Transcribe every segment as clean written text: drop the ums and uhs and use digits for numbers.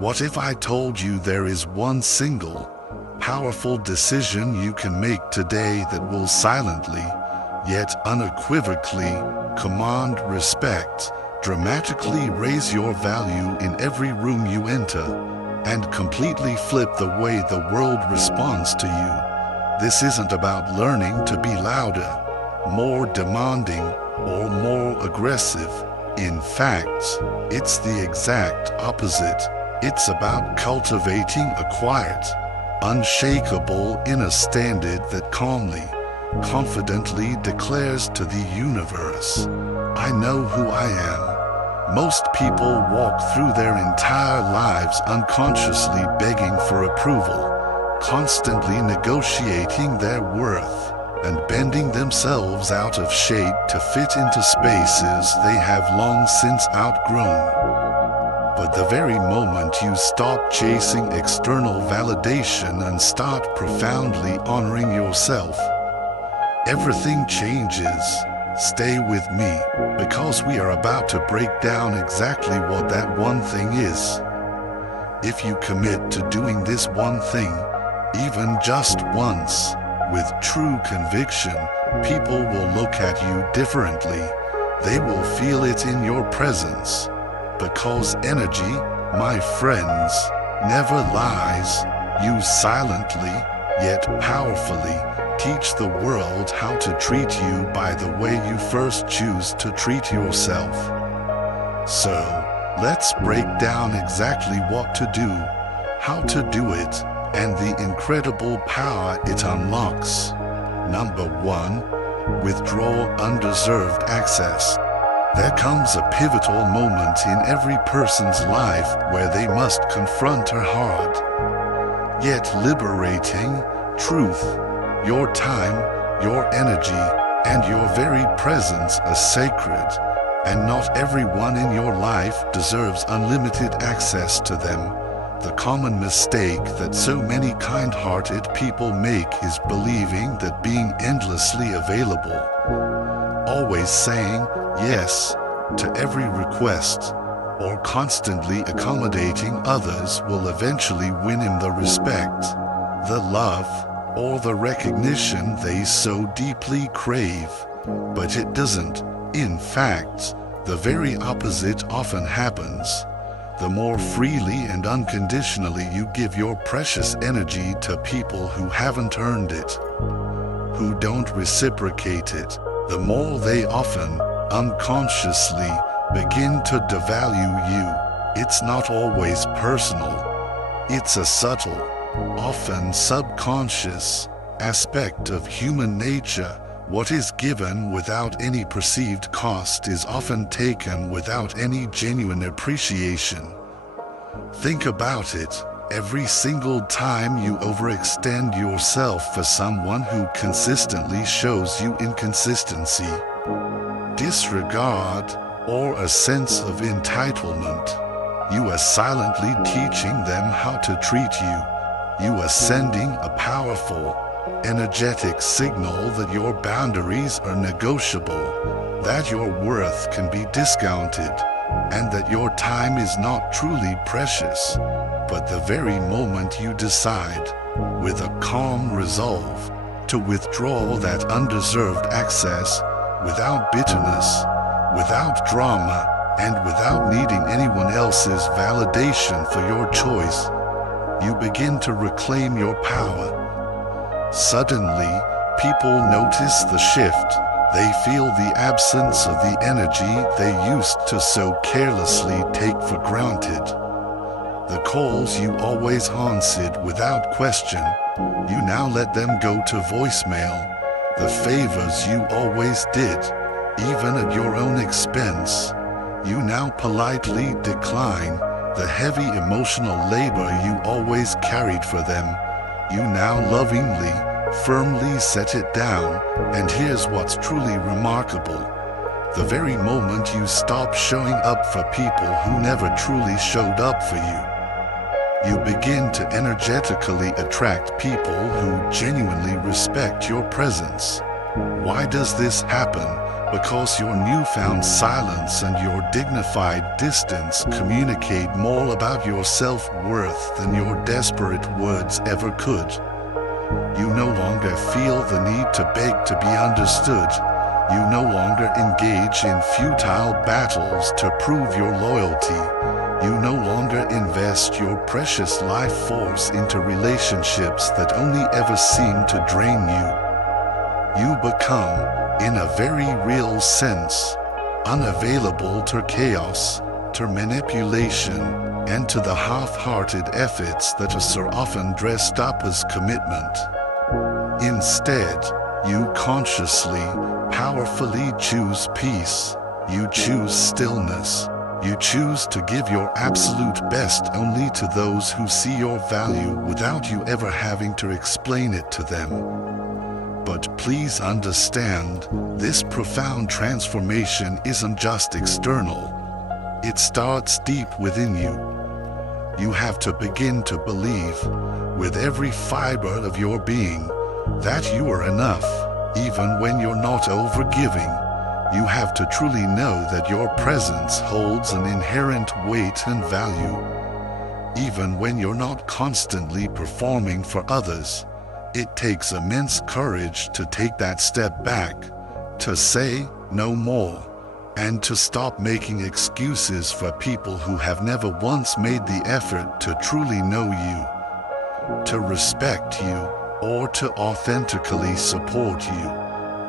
What if I told you there is one single, powerful decision you can make today that will silently, yet unequivocally, command respect, dramatically raise your value in every room you enter, and completely flip the way the world responds to you? This isn't about learning to be louder, more demanding, or more aggressive. In fact, it's the exact opposite. It's about cultivating a quiet, unshakable inner standard that calmly, confidently declares to the universe, I know who I am. Most people walk through their entire lives unconsciously begging for approval, constantly negotiating their worth, and bending themselves out of shape to fit into spaces they have long since outgrown. But the very moment you stop chasing external validation and start profoundly honoring yourself, everything changes. Stay with me, because we are about to break down exactly what that one thing is. If you commit to doing this one thing, even just once, with true conviction, people will look at you differently. They will feel it in your presence. Because energy, my friends, never lies. You silently, yet powerfully, teach the world how to treat you by the way you first choose to treat yourself. So, let's break down exactly what to do, how to do it, and the incredible power it unlocks. Number 1. Withdraw undeserved access. There comes a pivotal moment in every person's life where they must confront her hard, yet liberating truth. Your time, your energy, and your very presence are sacred, and not everyone in your life deserves unlimited access to them. The common mistake that so many kind-hearted people make is believing that being endlessly available, always saying yes to every request, or constantly accommodating others will eventually win him the respect, the love, or the recognition they so deeply crave. But it doesn't. In fact, the very opposite often happens. The more freely and unconditionally you give your precious energy to people who haven't earned it, who don't reciprocate it, the more they often, unconsciously, begin to devalue you. It's not always personal. It's a subtle, often subconscious, aspect of human nature. What is given without any perceived cost is often taken without any genuine appreciation. Think about it. Every single time you overextend yourself for someone who consistently shows you inconsistency, disregard, or a sense of entitlement, you are silently teaching them how to treat you. You are sending a powerful, energetic signal that your boundaries are negotiable, that your worth can be discounted, and that your time is not truly precious. But the very moment you decide, with a calm resolve, to withdraw that undeserved access, without bitterness, without drama, and without needing anyone else's validation for your choice, you begin to reclaim your power. Suddenly, people notice the shift. They feel the absence of the energy they used to so carelessly take for granted. The calls you always answered without question, you now let them go to voicemail. The favors you always did, even at your own expense, you now politely decline. The heavy emotional labor you always carried for them, you now lovingly, firmly set it down. And here's what's truly remarkable. The very moment you stop showing up for people who never truly showed up for you, you begin to energetically attract people who genuinely respect your presence. Why does this happen? Because your newfound silence and your dignified distance communicate more about your self-worth than your desperate words ever could. You no longer feel the need to beg to be understood. You no longer engage in futile battles to prove your loyalty. You no longer invest your precious life force into relationships that only ever seem to drain you. You become, in a very real sense, unavailable to chaos, to manipulation, and to the half-hearted efforts that are so often dressed up as commitment. Instead, you consciously, powerfully choose peace. You choose stillness. You choose to give your absolute best only to those who see your value without you ever having to explain it to them. But please understand, this profound transformation isn't just external. It starts deep within you. You have to begin to believe, with every fiber of your being, that you are enough, even when you're not overgiving. You have to truly know that your presence holds an inherent weight and value. Even when you're not constantly performing for others, it takes immense courage to take that step back, to say no more, and to stop making excuses for people who have never once made the effort to truly know you, to respect you, or to authentically support you.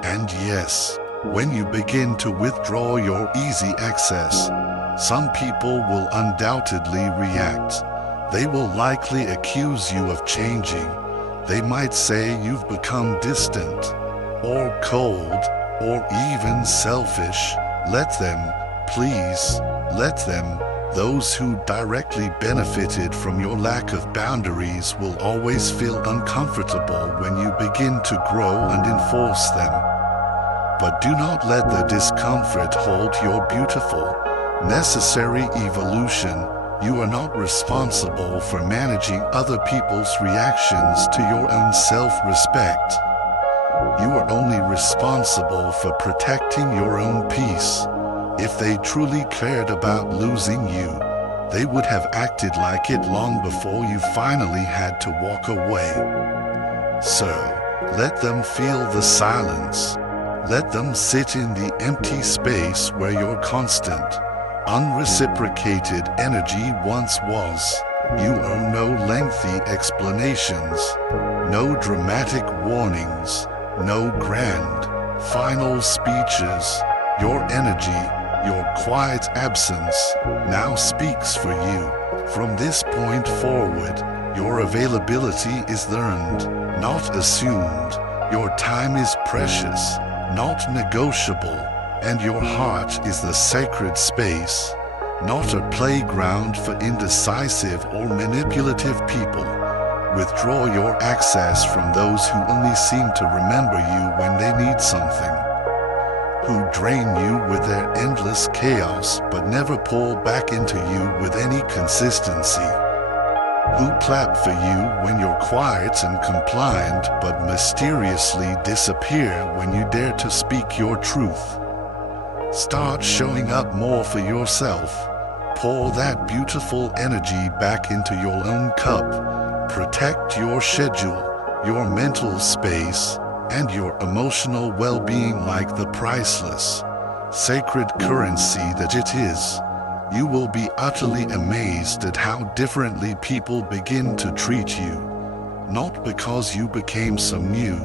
And yes, when you begin to withdraw your easy access, some people will undoubtedly react. They will likely accuse you of changing. They might say you've become distant, or cold, or even selfish. Let them, please, let them. Those who directly benefited from your lack of boundaries will always feel uncomfortable when you begin to grow and enforce them. But do not let the discomfort halt your beautiful, necessary evolution. You are not responsible for managing other people's reactions to your own self-respect. You are only responsible for protecting your own peace. If they truly cared about losing you, they would have acted like it long before you finally had to walk away. So, let them feel the silence. Let them sit in the empty space where your constant, unreciprocated energy once was. You owe no lengthy explanations, no dramatic warnings, no grand, final speeches. Your energy, your quiet absence, now speaks for you. From this point forward, your availability is learned, not assumed. Your time is precious, not negotiable, and your heart is the sacred space, not a playground for indecisive or manipulative people. Withdraw your access from those who only seem to remember you when they need something, who drain you with their endless chaos but never pour back into you with any consistency, who clap for you when you're quiet and compliant but mysteriously disappear when you dare to speak your truth. Start showing up more for yourself. Pour that beautiful energy back into your own cup. Protect your schedule, your mental space, and your emotional well-being like the priceless, sacred currency that it is. You will be utterly amazed at how differently people begin to treat you, not because you became some new,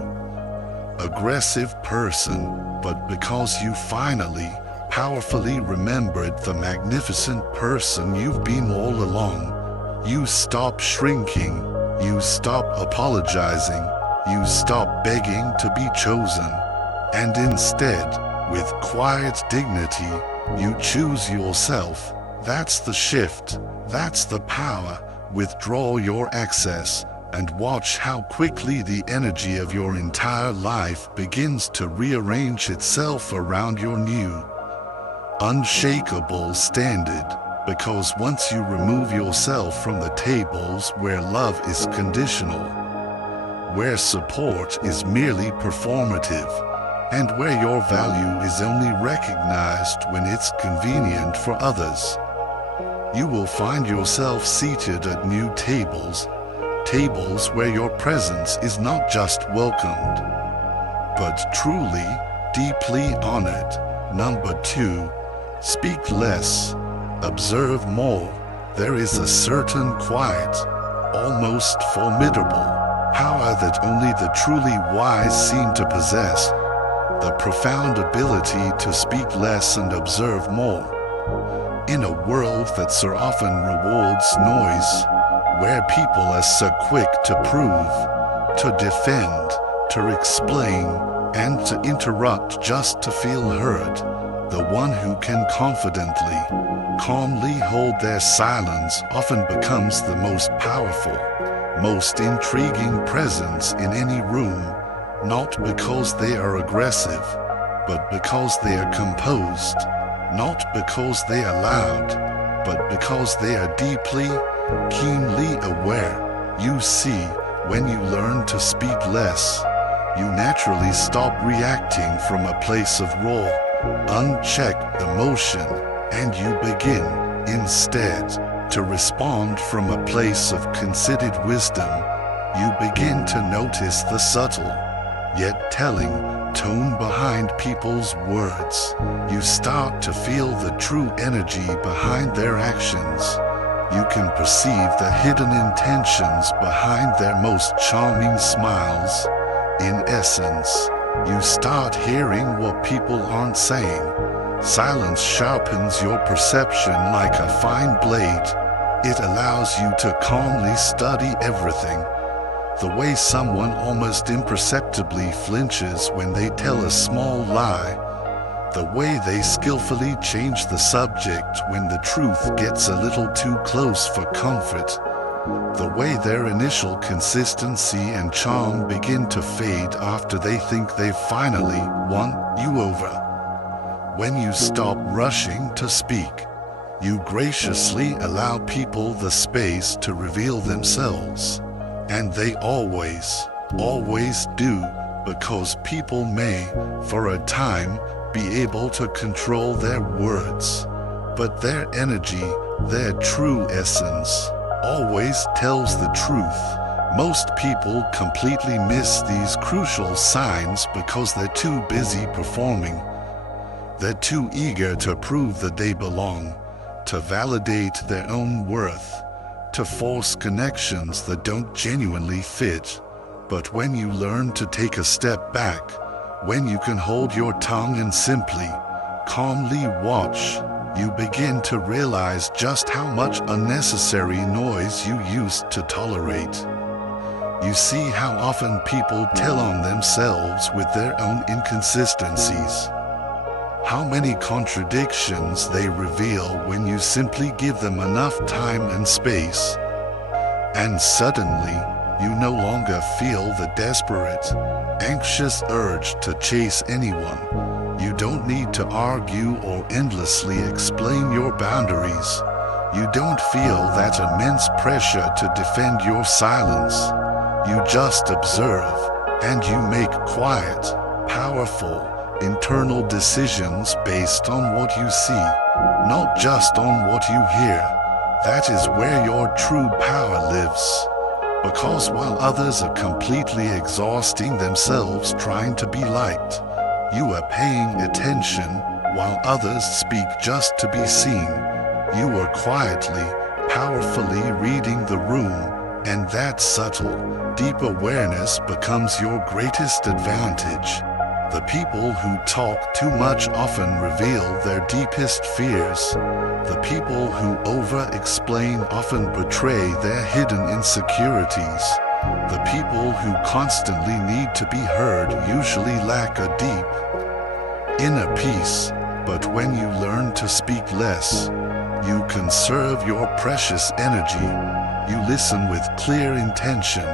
aggressive person, but because you finally, powerfully remembered the magnificent person you've been all along. You stop shrinking, you stop apologizing, you stop begging to be chosen, and instead, with quiet dignity, you choose yourself. That's the shift, that's the power. Withdraw your access, and watch how quickly the energy of your entire life begins to rearrange itself around your new, unshakable standard. Because once you remove yourself from the tables where love is conditional, where support is merely performative, and where your value is only recognized when it's convenient for others. You will find yourself seated at new tables, tables where your presence is not just welcomed, but truly, deeply honored. Number 2, speak less, observe more. There is a certain quiet, almost formidable power that only the truly wise seem to possess, the profound ability to speak less and observe more. In a world that so often rewards noise, where people are so quick to prove, to defend, to explain, and to interrupt just to feel heard, the one who can confidently, calmly hold their silence often becomes the most powerful, most intriguing presence in any room, not because they are aggressive, but because they are composed, not because they are loud, but because they are deeply, keenly aware. You see, when you learn to speak less, you naturally stop reacting from a place of raw, unchecked emotion, and you begin, instead, to respond from a place of considered wisdom. You begin to notice the subtle, yet telling, tone behind people's words. You start to feel the true energy behind their actions. You can perceive the hidden intentions behind their most charming smiles. In essence, you start hearing what people aren't saying. Silence sharpens your perception like a fine blade. It allows you to calmly study everything. The way someone almost imperceptibly flinches when they tell a small lie. The way they skillfully change the subject when the truth gets a little too close for comfort. The way their initial consistency and charm begin to fade after they think they've finally won you over. When you stop rushing to speak, you graciously allow people the space to reveal themselves. And they always do, because people may, for a time, be able to control their words. But their energy, their true essence, always tells the truth. Most people completely miss these crucial signs because they're too busy performing. They're too eager to prove that they belong, to validate their own worth, to force connections that don't genuinely fit. But when you learn to take a step back, when you can hold your tongue and simply, calmly watch, you begin to realize just how much unnecessary noise you used to tolerate. You see how often people tell on themselves with their own inconsistencies. How many contradictions they reveal when you simply give them enough time and space. And suddenly, you no longer feel the desperate, anxious urge to chase anyone. You don't need to argue or endlessly explain your boundaries. You don't feel that immense pressure to defend your silence. You just observe, and you make quiet, powerful, internal decisions based on what you see, not just on what you hear. That is where your true power lives. Because while others are completely exhausting themselves trying to be liked, you are paying attention while others speak just to be seen. You are quietly, powerfully reading the room, and that subtle, deep awareness becomes your greatest advantage. The people who talk too much often reveal their deepest fears. The people who over-explain often betray their hidden insecurities. The people who constantly need to be heard usually lack a deep inner peace. But when you learn to speak less, you conserve your precious energy. You listen with clear intention.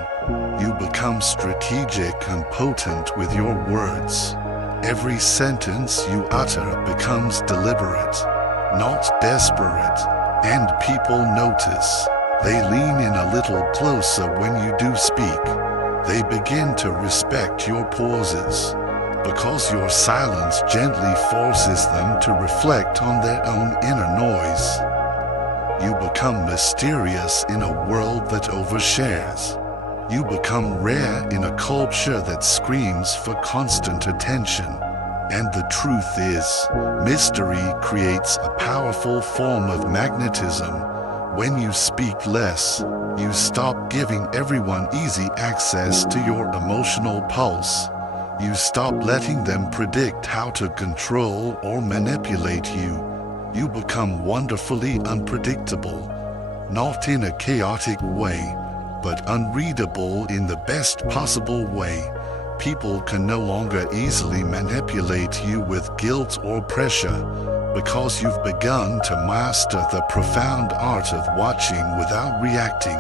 You become strategic and potent with your words. Every sentence you utter becomes deliberate, not desperate, and people notice. They lean in a little closer when you do speak. They begin to respect your pauses, because your silence gently forces them to reflect on their own inner noise. You become mysterious in a world that overshares. You become rare in a culture that screams for constant attention. And the truth is, mystery creates a powerful form of magnetism. When you speak less, you stop giving everyone easy access to your emotional pulse. You stop letting them predict how to control or manipulate you. You become wonderfully unpredictable, not in a chaotic way, but unreadable in the best possible way. People can no longer easily manipulate you with guilt or pressure, because you've begun to master the profound art of watching without reacting.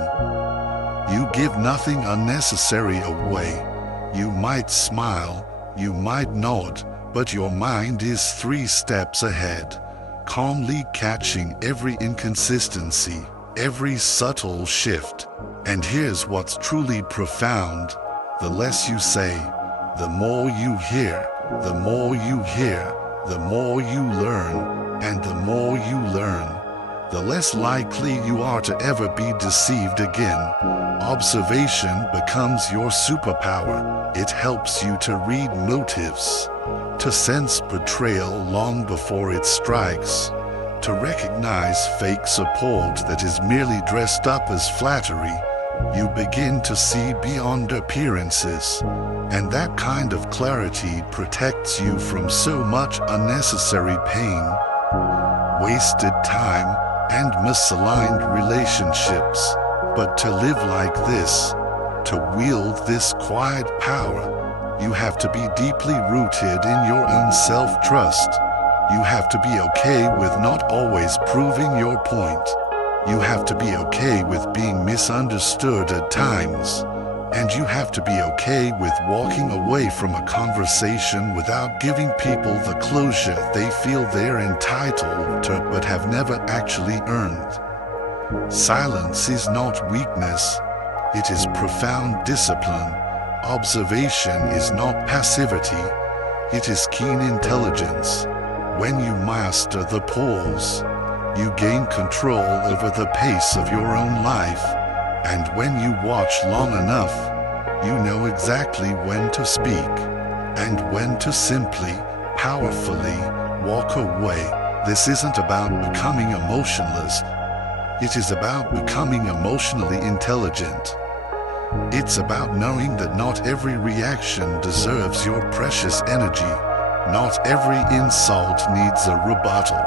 You give nothing unnecessary away. You might smile, you might nod, but your mind is 3 steps ahead, calmly catching every inconsistency, every subtle shift. And here's what's truly profound. The less you say, the more you hear, the more you hear, the more you learn, and the more you learn, the less likely you are to ever be deceived again. Observation becomes your superpower. It helps you to read motives, to sense betrayal long before it strikes, to recognize fake support that is merely dressed up as flattery. You begin to see beyond appearances, and that kind of clarity protects you from so much unnecessary pain, wasted time, and misaligned relationships. But to live like this, to wield this quiet power, you have to be deeply rooted in your own self-trust. You have to be okay with not always proving your point. You have to be okay with being misunderstood at times. And you have to be okay with walking away from a conversation without giving people the closure they feel they're entitled to but have never actually earned. Silence is not weakness. It is profound discipline. Observation is not passivity. It is keen intelligence. When you master the pause, you gain control over the pace of your own life. And when you watch long enough, you know exactly when to speak and when to simply, powerfully walk away. This isn't about becoming emotionless. It is about becoming emotionally intelligent. It's about knowing that not every reaction deserves your precious energy. Not every insult needs a rebuttal.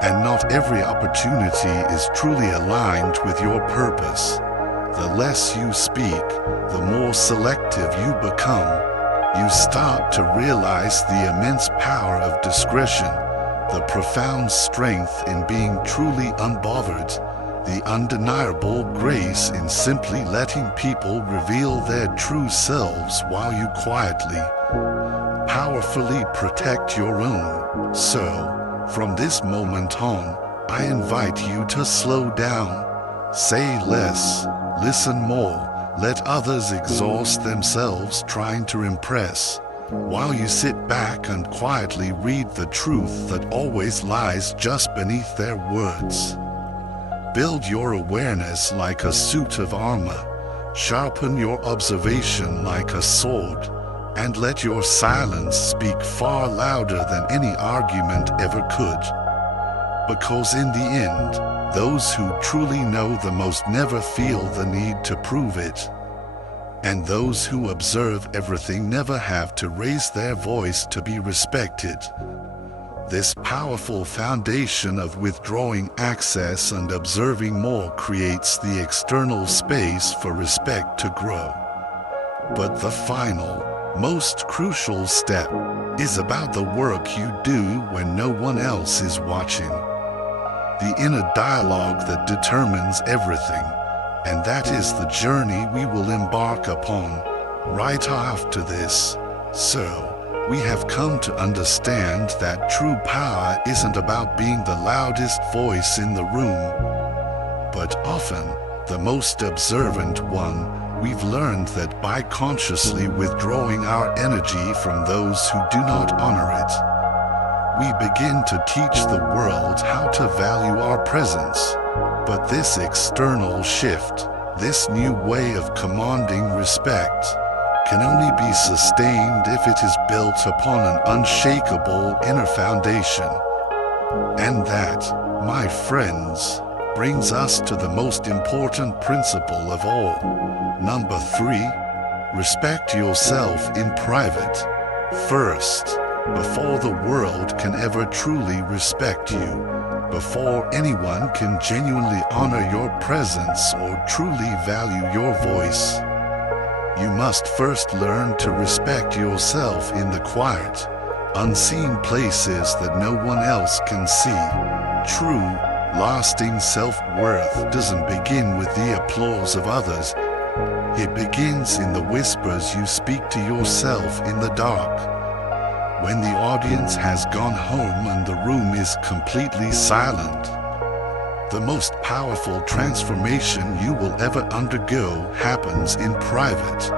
And not every opportunity is truly aligned with your purpose. The less you speak, the more selective you become. You start to realize the immense power of discretion, the profound strength in being truly unbothered, the undeniable grace in simply letting people reveal their true selves while you quietly, powerfully protect your own. So, from this moment on, I invite you to slow down, say less, listen more, let others exhaust themselves trying to impress, while you sit back and quietly read the truth that always lies just beneath their words. Build your awareness like a suit of armor, sharpen your observation like a sword, and let your silence speak far louder than any argument ever could. Because in the end, those who truly know the most never feel the need to prove it. And those who observe everything never have to raise their voice to be respected. This powerful foundation of withdrawing access and observing more creates the external space for respect to grow. But the final, most crucial step is about the work you do when no one else is watching. The inner dialogue that determines everything, and that is the journey we will embark upon right after this. So, we have come to understand that true power isn't about being the loudest voice in the room, but often the most observant one, We've learned that by consciously withdrawing our energy from those who do not honor it, we begin to teach the world how to value our presence. But this external shift, this new way of commanding respect, can only be sustained if it is built upon an unshakable inner foundation. And that, my friends, brings us to the most important principle of all. Number 3, respect yourself in private first, before the world can ever truly respect you, before anyone can genuinely honor your presence or truly value your voice. You must first learn to respect yourself in the quiet, unseen places that no one else can see. True, lasting self-worth doesn't begin with the applause of others. It begins in the whispers you speak to yourself in the dark. When the audience has gone home and the room is completely silent, the most powerful transformation you will ever undergo happens in private,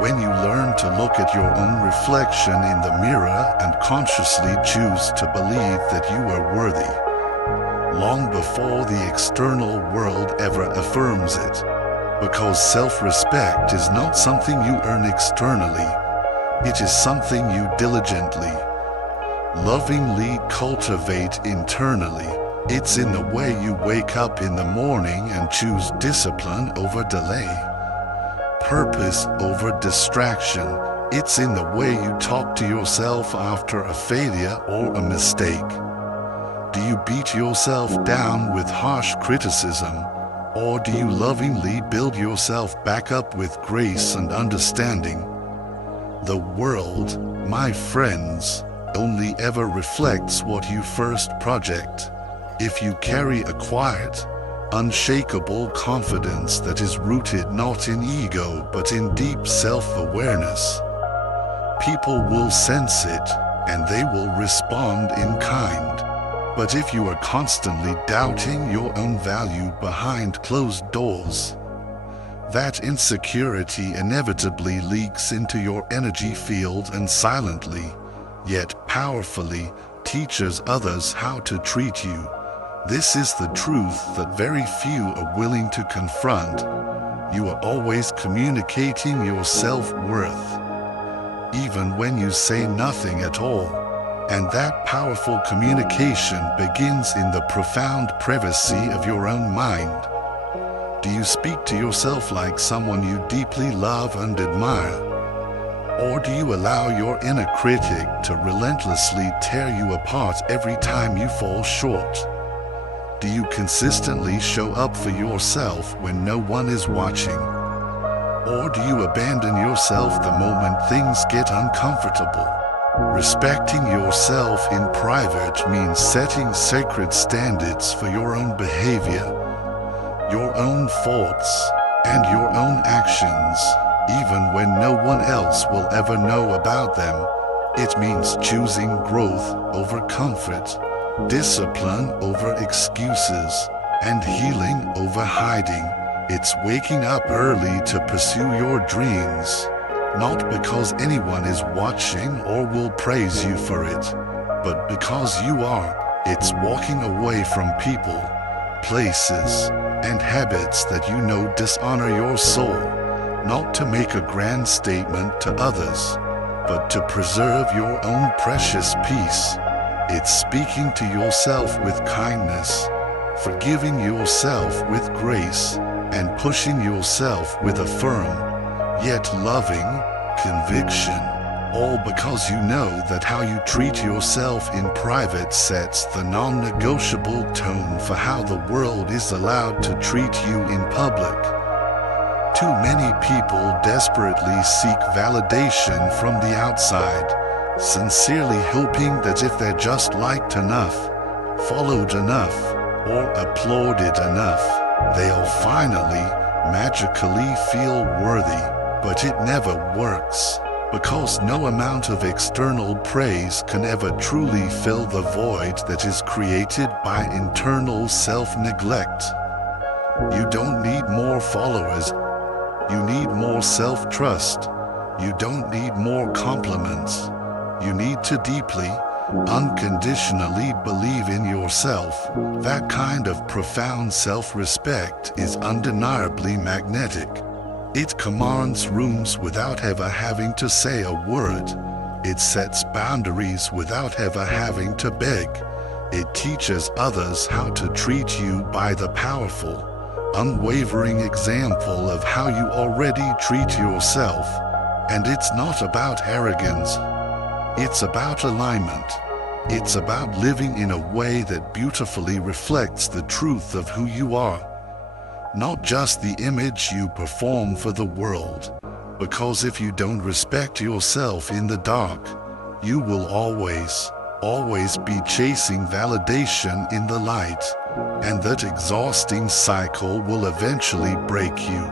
when you learn to look at your own reflection in the mirror and consciously choose to believe that you are worthy, long before the external world ever affirms it. Because self-respect is not something you earn externally, it is something you diligently, lovingly cultivate internally. It's in the way you wake up in the morning and choose discipline over delay, purpose over distraction. It's in the way you talk to yourself after a failure or a mistake. Do you beat yourself down with harsh criticism, or do you lovingly build yourself back up with grace and understanding? The world, my friends, only ever reflects what you first project. If you carry a quiet, unshakable confidence that is rooted not in ego but in deep self-awareness, people will sense it and they will respond in kind. But if you are constantly doubting your own value behind closed doors, that insecurity inevitably leaks into your energy field and silently, yet powerfully, teaches others how to treat you. This is the truth that very few are willing to confront. You are always communicating your self-worth, even when you say nothing at all. And that powerful communication begins in the profound privacy of your own mind. Do you speak to yourself like someone you deeply love and admire? Or do you allow your inner critic to relentlessly tear you apart every time you fall short? Do you consistently show up for yourself when no one is watching? Or do you abandon yourself the moment things get uncomfortable? Respecting yourself in private means setting sacred standards for your own behavior, your own thoughts, and your own actions, even when no one else will ever know about them. It means choosing growth over comfort, discipline over excuses, and healing over hiding. It's waking up early to pursue your dreams, not because anyone is watching or will praise you for it, but because you are. It's walking away from people, places, and habits that you know dishonor your soul, not to make a grand statement to others, but to preserve your own precious peace. It's speaking to yourself with kindness, forgiving yourself with grace, and pushing yourself with a firm, yet loving, conviction, all because you know that how you treat yourself in private sets the non-negotiable tone for how the world is allowed to treat you in public. Too many people desperately seek validation from the outside, sincerely hoping that if they're just liked enough, followed enough, or applauded enough, they'll finally, magically feel worthy. But it never works, because no amount of external praise can ever truly fill the void that is created by internal self-neglect. You don't need more followers. You need more self-trust. You don't need more compliments. You need to deeply, unconditionally believe in yourself. That kind of profound self-respect is undeniably magnetic. It commands rooms without ever having to say a word. It sets boundaries without ever having to beg. It teaches others how to treat you by the powerful, unwavering example of how you already treat yourself. And it's not about arrogance. It's about alignment. It's about living in a way that beautifully reflects the truth of who you are, not just the image you perform for the world. Because if you don't respect yourself in the dark, you will always be chasing validation in the light, and that exhausting cycle will eventually break you.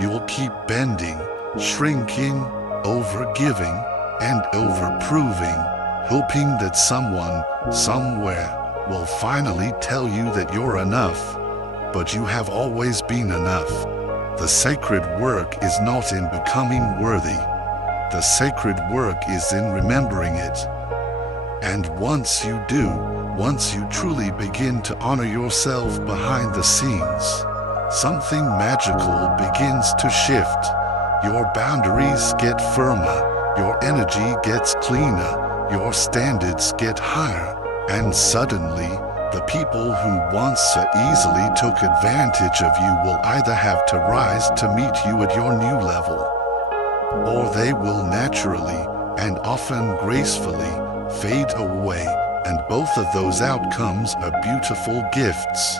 You'll keep bending, shrinking, overgiving, and overproving, hoping that someone, somewhere, will finally tell you that you're enough. But you have always been enough. The sacred work is not in becoming worthy. The sacred work is in remembering it. And once you do, once you truly begin to honor yourself behind the scenes, something magical begins to shift. Your boundaries get firmer, your energy gets cleaner, your standards get higher, and suddenly, the people who once so easily took advantage of you will either have to rise to meet you at your new level, or they will naturally, and often gracefully, fade away, and both of those outcomes are beautiful gifts.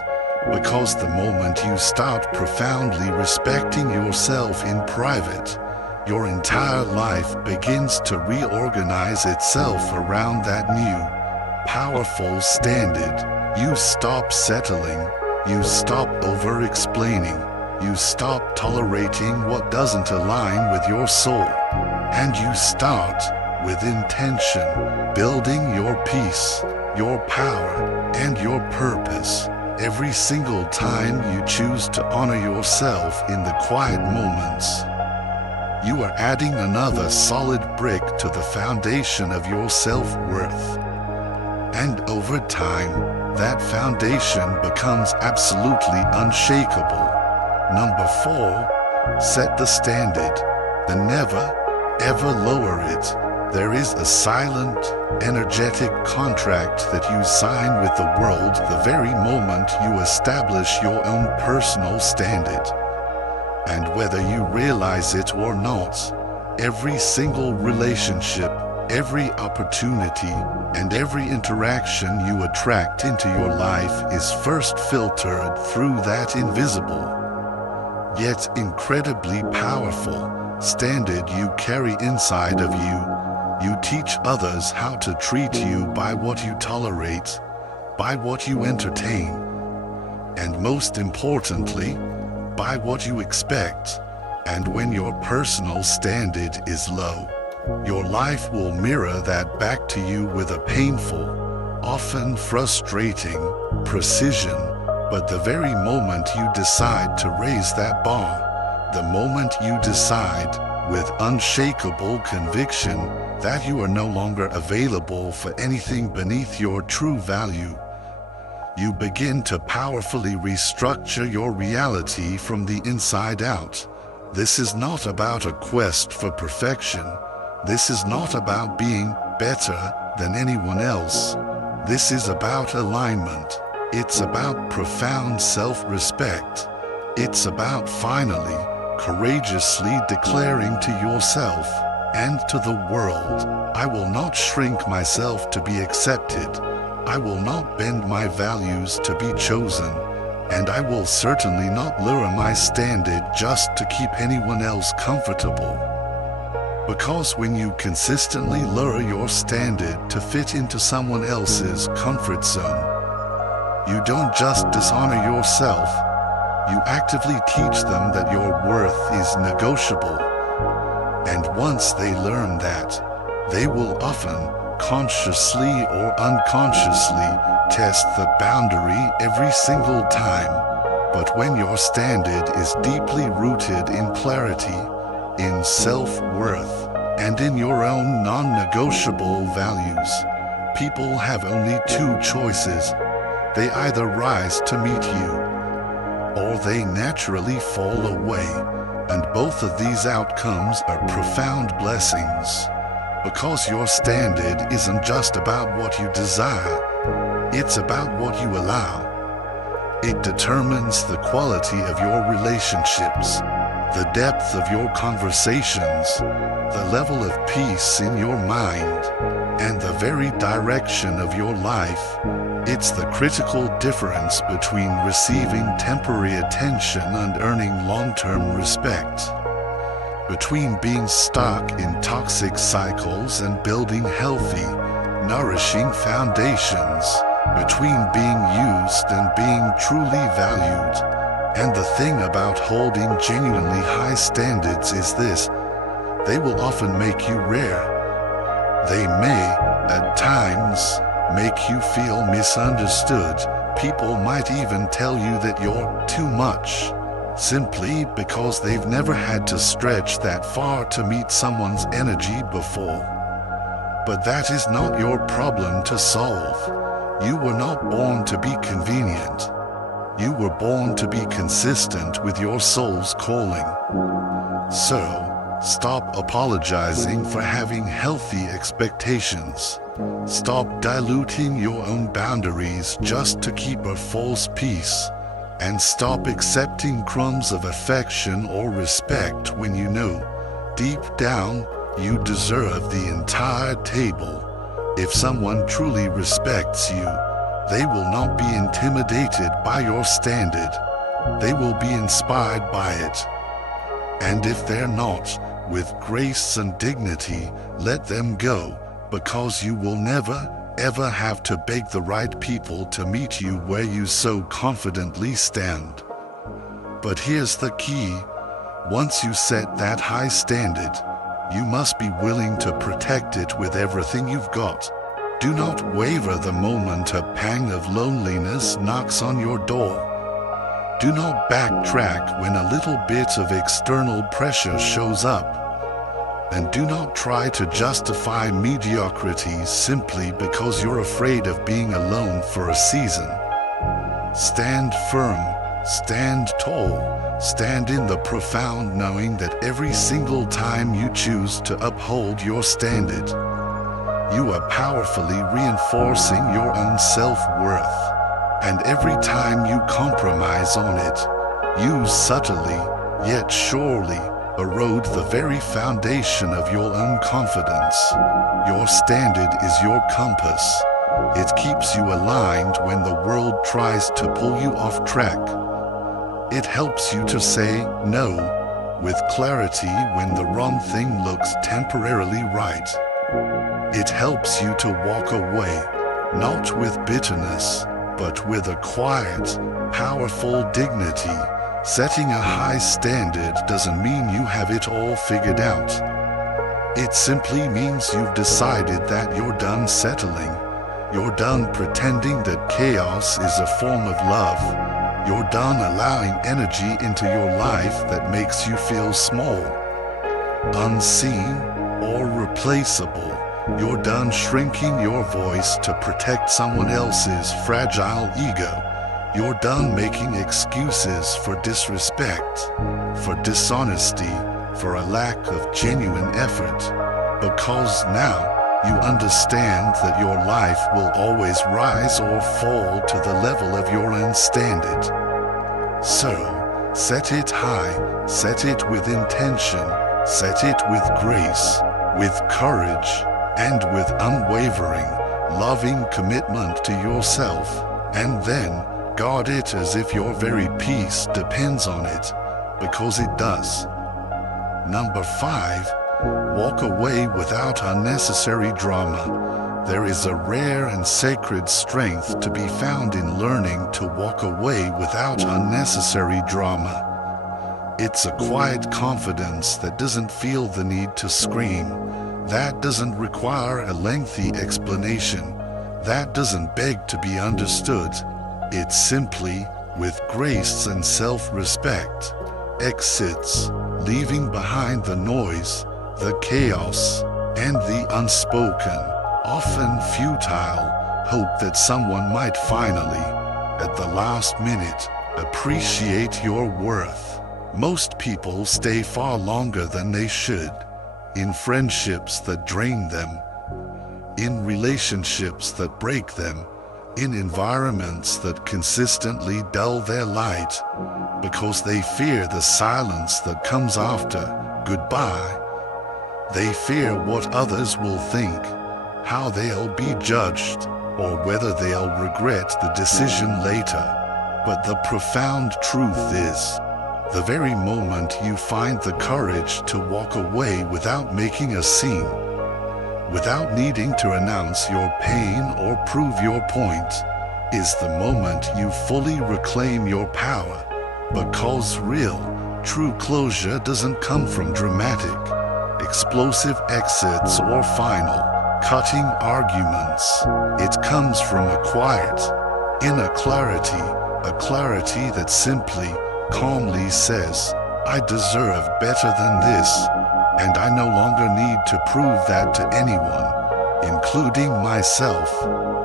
Because the moment you start profoundly respecting yourself in private, your entire life begins to reorganize itself around that new, powerful standard. You stop settling, you stop over-explaining, you stop tolerating what doesn't align with your soul, and you start, with intention, building your peace, your power, and your purpose. Every single time you choose to honor yourself in the quiet moments, you are adding another solid brick to the foundation of your self-worth. And over time, that foundation becomes absolutely unshakable. Number 4, set the standard, then never, ever lower it. There is a silent, energetic contract that you sign with the world the very moment you establish your own personal standard. And whether you realize it or not, every single relationship, every opportunity, and every interaction you attract into your life is first filtered through that invisible, yet incredibly powerful, standard you carry inside of you. You teach others how to treat you by what you tolerate, by what you entertain, and most importantly, by what you expect. And when your personal standard is low, your life will mirror that back to you with a painful, often frustrating precision. But the very moment you decide to raise that bar, the moment you decide with unshakable conviction that you are no longer available for anything beneath your true value, you begin to powerfully restructure your reality from the inside out. This is not about a quest for perfection. This is not about being better than anyone else. This is about alignment. It's about profound self-respect. It's about finally, courageously declaring to yourself and to the world, I will not shrink myself to be accepted. I will not bend my values to be chosen. And I will certainly not lower my standard just to keep anyone else comfortable. Because when you consistently lower your standard to fit into someone else's comfort zone, you don't just dishonor yourself, you actively teach them that your worth is negotiable. And once they learn that, they will often, consciously or unconsciously, test the boundary every single time. But when your standard is deeply rooted in clarity, in self-worth, and in your own non-negotiable values, people have only two choices. They either rise to meet you, or they naturally fall away. And both of these outcomes are profound blessings, because your standard isn't just about what you desire, it's about what you allow. It determines the quality of your relationships, the depth of your conversations, the level of peace in your mind, and the very direction of your life. It's the critical difference between receiving temporary attention and earning long-term respect, between being stuck in toxic cycles and building healthy, nourishing foundations, between being used and being truly valued. And the thing about holding genuinely high standards is this: they will often make you rare. They may, at times, make you feel misunderstood. People might even tell you that you're too much, simply because they've never had to stretch that far to meet someone's energy before. But that is not your problem to solve. You were not born to be convenient. You were born to be consistent with your soul's calling. So, stop apologizing for having healthy expectations. Stop diluting your own boundaries just to keep a false peace. And stop accepting crumbs of affection or respect when you know, deep down, you deserve the entire table. If someone truly respects you, they will not be intimidated by your standard. They will be inspired by it. And if they're not, with grace and dignity, let them go, because you will never, ever have to beg the right people to meet you where you so confidently stand. But here's the key: once you set that high standard, you must be willing to protect it with everything you've got. Do not waver the moment a pang of loneliness knocks on your door. Do not backtrack when a little bit of external pressure shows up. And do not try to justify mediocrity simply because you're afraid of being alone for a season. Stand firm, stand tall, stand in the profound knowing that every single time you choose to uphold your standard, you are powerfully reinforcing your own self-worth. And every time you compromise on it, you subtly, yet surely, erode the very foundation of your own confidence. Your standard is your compass. It keeps you aligned when the world tries to pull you off track. It helps you to say no with clarity when the wrong thing looks temporarily right. It helps you to walk away, not with bitterness, but with a quiet, powerful dignity. Setting a high standard doesn't mean you have it all figured out. It simply means you've decided that you're done settling. You're done pretending that chaos is a form of love. You're done allowing energy into your life that makes you feel small, unseen, or replaceable. You're done shrinking your voice to protect someone else's fragile ego. You're done making excuses for disrespect, for dishonesty, for a lack of genuine effort, because now you understand that your life will always rise or fall to the level of your own standard. So, set it high, set it with intention, set it with grace, with courage, and with unwavering, loving commitment to yourself, and then guard it as if your very peace depends on it, because it does. Number 5, walk away without unnecessary drama. There is a rare and sacred strength to be found in learning to walk away without unnecessary drama. It's a quiet confidence that doesn't feel the need to scream, that doesn't require a lengthy explanation, that doesn't beg to be understood. It simply with grace and self-respect, exits, leaving behind the noise, the chaos, and the unspoken, often futile, hope that someone might finally, at the last minute, appreciate your worth. Most people stay far longer than they should, in friendships that drain them, in relationships that break them, in environments that consistently dull their light, because they fear the silence that comes after goodbye. They fear what others will think, how they'll be judged, or whether they'll regret the decision later. But the profound truth is, the very moment you find the courage to walk away without making a scene, without needing to announce your pain or prove your point, is the moment you fully reclaim your power. Because real, true closure doesn't come from dramatic, explosive exits or final, cutting arguments. It comes from a quiet, inner clarity, a clarity that simply, calmly says, I deserve better than this, and I no longer need to prove that to anyone, including myself.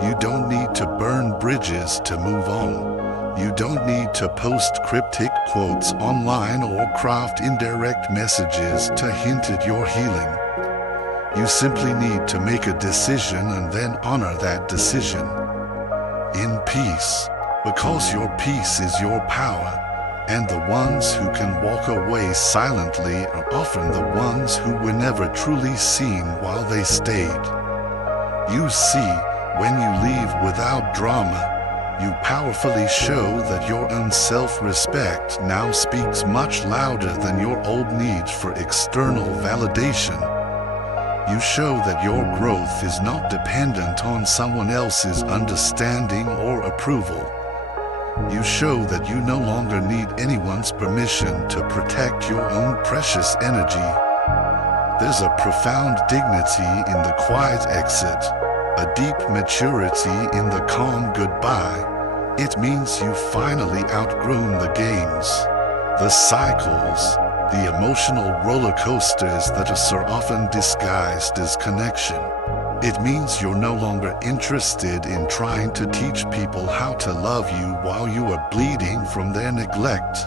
You don't need to burn bridges to move on. You don't need to post cryptic quotes online or craft indirect messages to hint at your healing. You simply need to make a decision and then honor that decision in peace, because your peace is your power. And the ones who can walk away silently are often the ones who were never truly seen while they stayed. You see, when you leave without drama, you powerfully show that your own self-respect now speaks much louder than your old need for external validation. You show that your growth is not dependent on someone else's understanding or approval. You show that you no longer need anyone's permission to protect your own precious energy. There's a profound dignity in the quiet exit, a deep maturity in the calm goodbye. It means you've finally outgrown the games, the cycles, the emotional roller coasters that are so often disguised as connection. It means you're no longer interested in trying to teach people how to love you while you are bleeding from their neglect.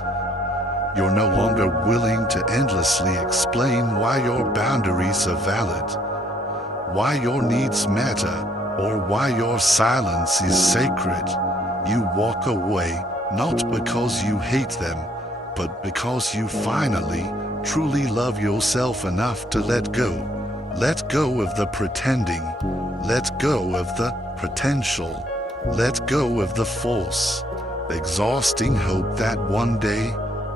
You're no longer willing to endlessly explain why your boundaries are valid, why your needs matter, or why your silence is sacred. You walk away not because you hate them, but because you finally, truly love yourself enough to let go. Let go of the pretending. Let go of the potential. Let go of the false, exhausting hope that one day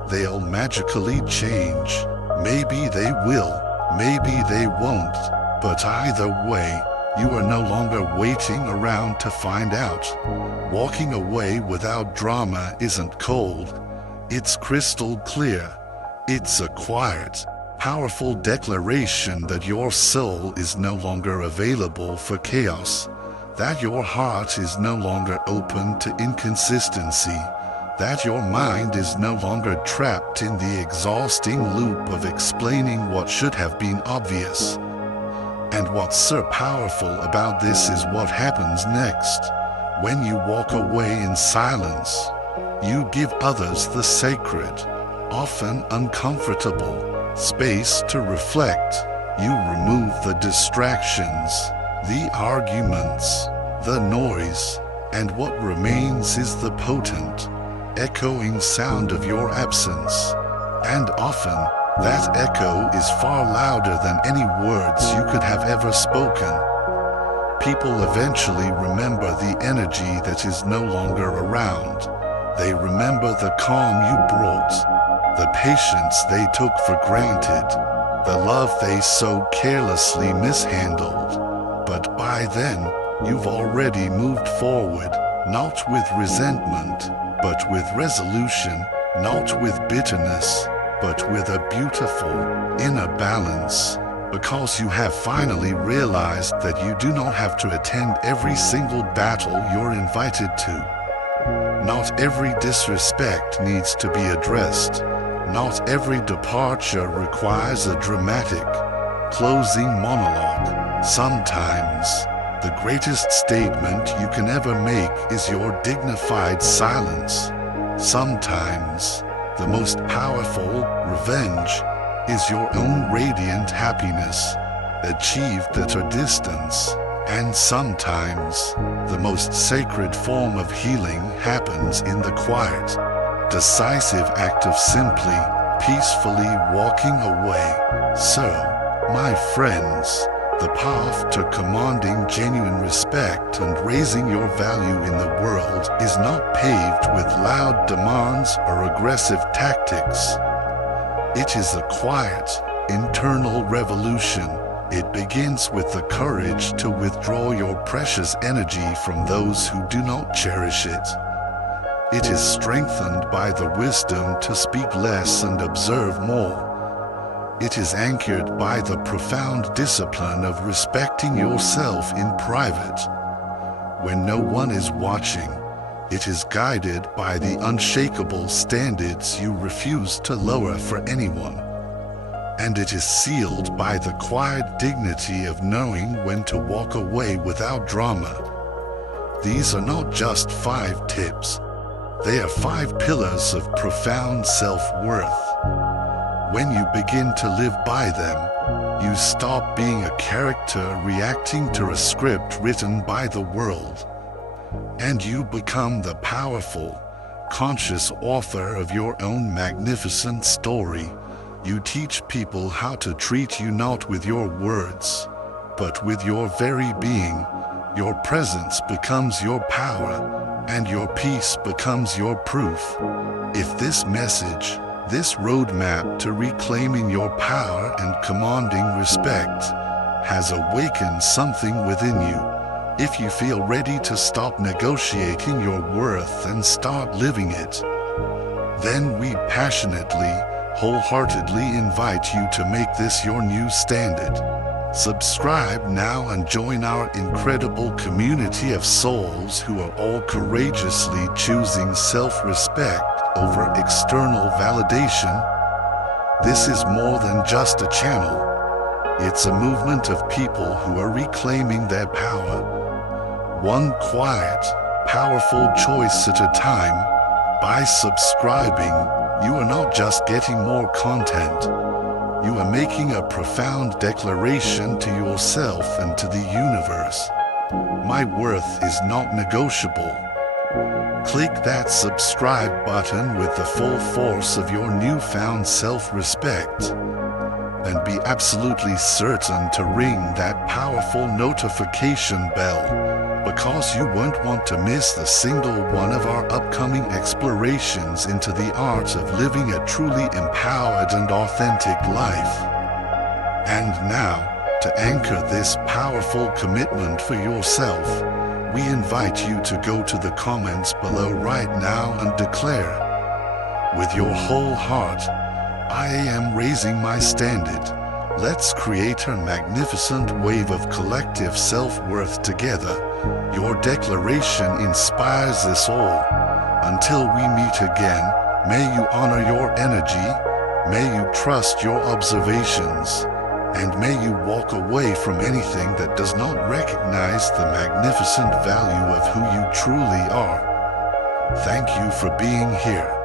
they'll magically change. Maybe they will, maybe they won't, but either way, you are no longer waiting around to find out. Walking away without drama isn't cold. It's crystal clear. It's a quiet, powerful declaration that your soul is no longer available for chaos, that your heart is no longer open to inconsistency, that your mind is no longer trapped in the exhausting loop of explaining what should have been obvious. And what's so powerful about this is what happens next. When you walk away in silence, you give others the sacred, often uncomfortable, space to reflect. You remove the distractions, the arguments, the noise, and what remains is the potent, echoing sound of your absence. And often, that echo is far louder than any words you could have ever spoken. People eventually remember the energy that is no longer around. They remember the calm you brought, the patience they took for granted, the love they so carelessly mishandled. But by then, you've already moved forward, not with resentment, but with resolution, not with bitterness, but with a beautiful inner balance, because you have finally realized that you do not have to attend every single battle you're invited to. Not every disrespect needs to be addressed. Not every departure requires a dramatic, closing monologue. Sometimes, the greatest statement you can ever make is your dignified silence. Sometimes, the most powerful revenge is your own radiant happiness, achieved at a distance. And sometimes, the most sacred form of healing happens in the quiet, decisive act of simply, peacefully walking away. So, my friends, the path to commanding genuine respect and raising your value in the world is not paved with loud demands or aggressive tactics. It is a quiet, internal revolution. It begins with the courage to withdraw your precious energy from those who do not cherish it. It is strengthened by the wisdom to speak less and observe more. It is anchored by the profound discipline of respecting yourself in private. When no one is watching, it is guided by the unshakable standards you refuse to lower for anyone. And it is sealed by the quiet dignity of knowing when to walk away without drama. These are not just 5 tips. They are 5 pillars of profound self-worth. When you begin to live by them, you stop being a character reacting to a script written by the world. And you become the powerful, conscious author of your own magnificent story. You teach people how to treat you not with your words, but with your very being. Your presence becomes your power, and your peace becomes your proof. If this message, this roadmap to reclaiming your power and commanding respect, has awakened something within you, if you feel ready to stop negotiating your worth and start living it, then we passionately, wholeheartedly invite you to make this your new standard. Subscribe now and join our incredible community of souls who are all courageously choosing self-respect over external validation. This is more than just a channel. It's a movement of people who are reclaiming their power, one quiet, powerful choice at a time. By subscribing, you are not just getting more content. You are making a profound declaration to yourself and to the universe. My worth is not negotiable. Click that subscribe button with the full force of your newfound self-respect, and be absolutely certain to ring that powerful notification bell, because you won't want to miss a single one of our upcoming explorations into the art of living a truly empowered and authentic life. And now, to anchor this powerful commitment for yourself, we invite you to go to the comments below right now and declare, with your whole heart, I am raising my standard. Let's create a magnificent wave of collective self-worth together. Your declaration inspires us all. Until we meet again, may you honor your energy, may you trust your observations, and may you walk away from anything that does not recognize the magnificent value of who you truly are. Thank you for being here.